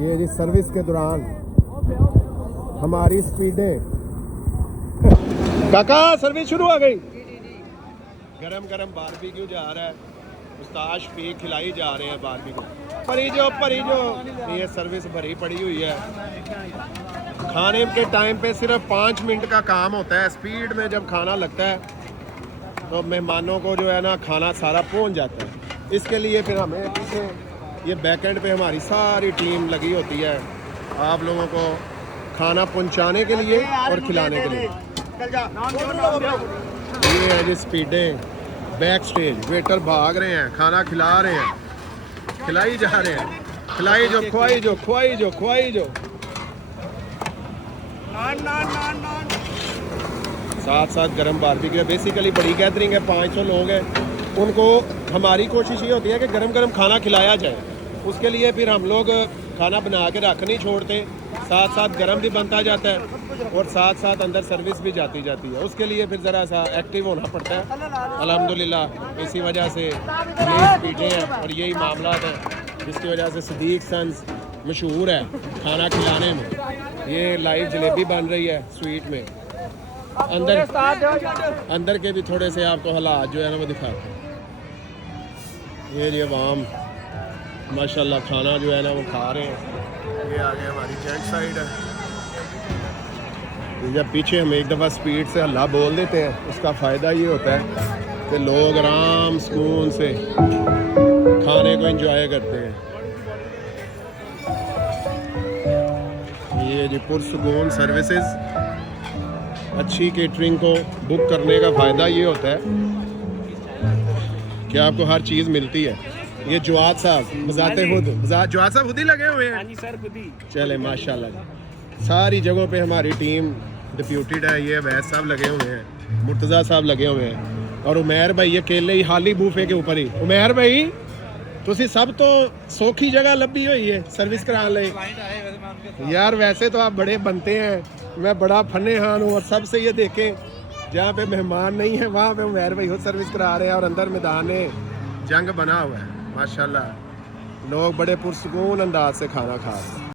ये जी सर्विस के दौरान हमारी स्पीडें। काका सर्विस शुरू हो गई। गरम गरम बारबेक्यू जा रहा है, उस्ताद शफीक खिलाई जा रहे हैं बारबेक्यू। परी जो ये सर्विस भरी पड़ी हुई है। खाने के टाइम पे सिर्फ 5 मिनट का काम होता है। स्पीड में जब खाना लगता है तो मेहमानों को जो है ना खाना सारा पहुंच जाता है। इसके लिए फिर हमें पीछे ये बैकएंड पे हमारी सारी टीम लगी होती है आप लोगों को खाना पहुंचाने के लिए और खिलाने के लिए। ये है जी स्पीडें बैक स्टेज। वेटर भाग रहे हैं, खाना खिला रहे हैं, खिलाई जा रहे हैं। खिलाई जो खुआई जो साथ साथ गर्म बारबेक्यू। बेसिकली बड़ी गैदरिंग है, 500 लोग हैं। उनको हमारी कोशिश ये होती है कि गरम गरम खाना खिलाया जाए। उसके लिए फिर हम लोग खाना बना के रख नहीं छोड़ते, साथ साथ गरम भी बनता जाता है और साथ साथ अंदर सर्विस भी जाती है। उसके लिए फिर ज़रा सा एक्टिव होना पड़ता है। अल्हम्दुलिल्लाह इसी वजह से यही स्पीडें हैं और यही मामला है जिसकी वजह से सदीक सन्स मशहूर है खाना खिलाने में। ये लाइव जलेबी बन रही है स्वीट में। अंदर के भी थोड़े से आपको हालात जो है ना वो दिखाते हैं। ये जी अवाम माशाल्लाह खाना जो है ना वो खा रहे हैं। ये आगे हमारी जेंट साइड है। जब पीछे हम एक दफ़ा स्पीड से हल्ला बोल देते हैं उसका फ़ायदा ये होता है कि लोग आराम सुकून से खाने को एंजॉय करते हैं। ये जी पुरसुकून सर्विसेज। अच्छी केटरिंग को बुक करने का फ़ायदा ये होता है कि आपको हर चीज़ मिलती है। ये जवाद साहब मजाते जवाद साहब खुद ही लगे हुए हैं। हाँ जी सर, खुद ही। चले माशाल्लाह सारी जगहों पे हमारी टीम डिप्यूटेड है। ये वैद साहब लगे हुए हैं, मुर्तज़ा साहब लगे हुए हैं और उमैर भाई अकेले ही हाली बूफे के ऊपर ही। उमैर भाई तुसी सब तो सौखी जगह लभी हुई है सर्विस कराने ले यार। वैसे तो आप बड़े बनते हैं, मैं बड़ा फने हान हूँ और सबसे ये देखें जहाँ पे मेहमान नहीं है वहाँ पे उमैर भाई खुद सर्विस करा रहे हैं और अंदर मैदान जंग बना हुआ है। माशाल्लाह लोग बड़े पुरसुकून अंदाज से खाना खा रहे हैं।